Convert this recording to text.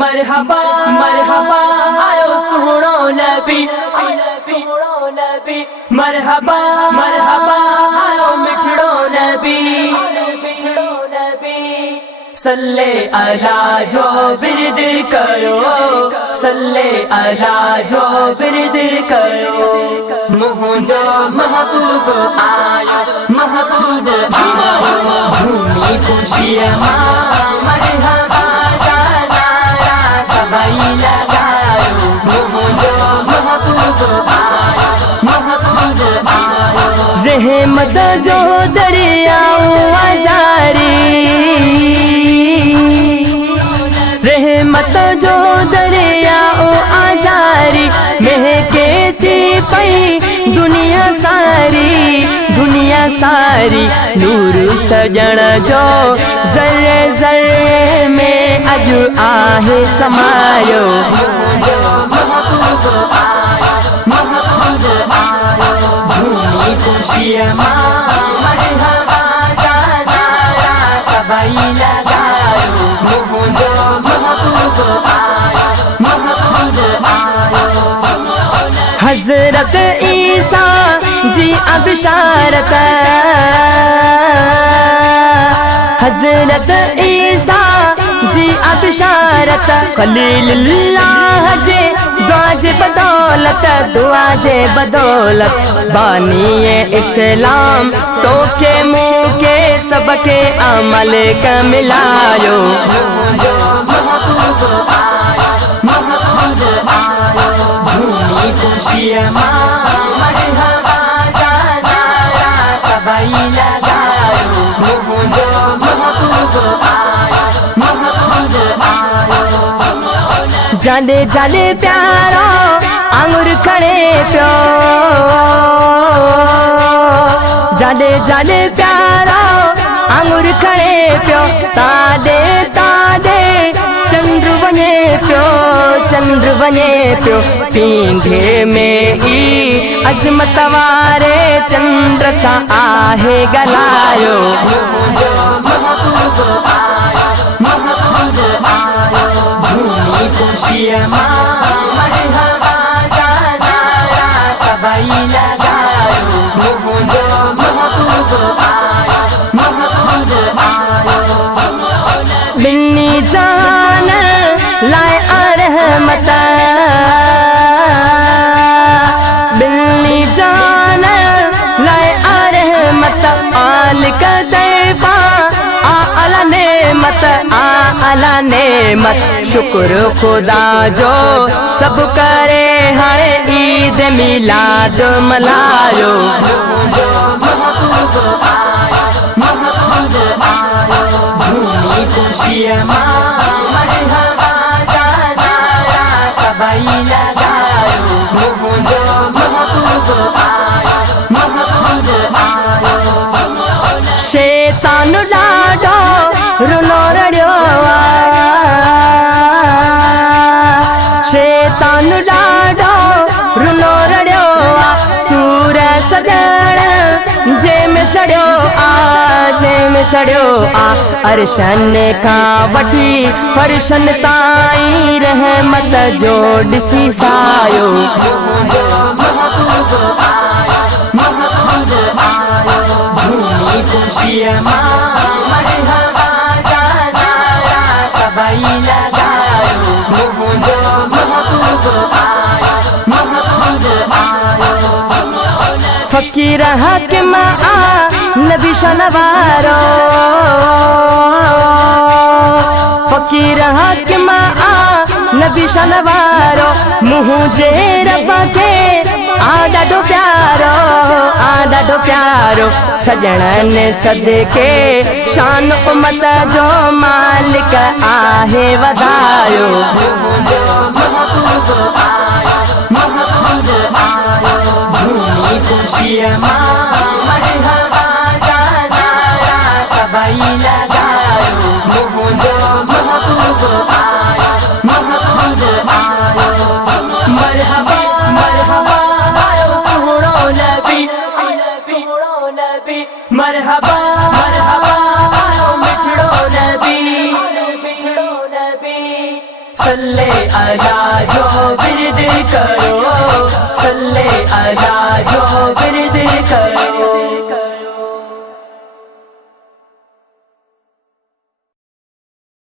मरहबा मरहबा आयो सुनो नबी, मरहबा मरहबा आयो मिठड़ो नबी। सल्ले अला जो बिरद करो, सल्ले अला जो बिरद करो। मुझो महबूब आयो, महबूब आयो, झूमी खुशियाँ मरहबा का नारा सबाई लगायो। मुझो महबूब आयो, महबूब आयो, रहमत जो दरिया जारी, रहमत जो दरिया आजारी। महके थी पई दुनिया सारी, दुनिया सारी। नूर सजण जो ज़र्रे ज़र्रे में अजु आहे समायो। महबूब आयो, महबूब आयो, झूमी खुशियाँ मरहबा का नारा सबाई लगायो। मुझो महबूब आयो, महबूब आयो। हज़रत ईसा जी अबशारत, हज़रत ईसा जी अबशारत। खलीलुल्लाह जे दुआ जे बदौलत, दुआ जे बदौलत। बानीए इस्लाम तो के मुँह के सबके अमल का मिलायो। महबूब आयो, महबूब आयो, झूमी खुशियाँ मरहबा का नारा सबाई लगायो। मुझो महबूब आयो, महबूब आयो। जाने जाने प्यारो आंगुर खड़े प्यो, जाने जाने प्यारो आंगुर खड़े प्यो। तादे तादे चंद्र बने प्यो, चंद्र बने प्यो। पींघे में ई अजमत वारे चंद्र सा आहे गलायो। महबूब आयो, महबूब आयो, झूमी खुशियाँ मरहबा का नारा सबाई लगायो। मुझो महबूब आयो, महबूब आयो। बिन्नी जान लाए रहमत, बिन्नी जान लाए रहमत। आल का तैफा आ अला नेमत, आ अला नेमत। शुक्र खुदा जो सब करे हाय ईद मिलाद मनायो। महबूब आयो, महबूब आयो, झूमी खुशियाँ मरहबा का नारा सबाई लगायो। मुझो महबूब आयो, महबूब आयो। शैतान लाडो रुनो रड़ियो, शैतान लाडो रुनो रड़ियो। सूर सजण जे में सड़ियो आ, जे में सड़ियो आ। अरशन का वठी फरशन ताई रहमत जो ॾिसी सायो। महबूब आयो, महबूब आयो, झूमी खुशियाँ मरहबा का नारा सबाई लगायो। मुझो महबूब आयो, महबूब आयो। फकीर हाकिम आ नबी शनवारो, फकीर हाकिम आ नबी शनवारो। मुझे रब के आ ॾाढो प्यारो, आ ॾाढो प्यारो। सजणन सदके शान उम्मत जो मालिक आहे वधायो। महबूब आयो, महबूब आयो, झूमी खुशियाँ मरहबा का नारा सबाई लगायो। मुझो महबूब आयो, महबूब आयो। मरहबा मरहबा आयो सुनो नबी, मरहबा मरहबा आयो मिठड़ो नबी। सल्ले अला जो विरद करो, सल्ले अला जो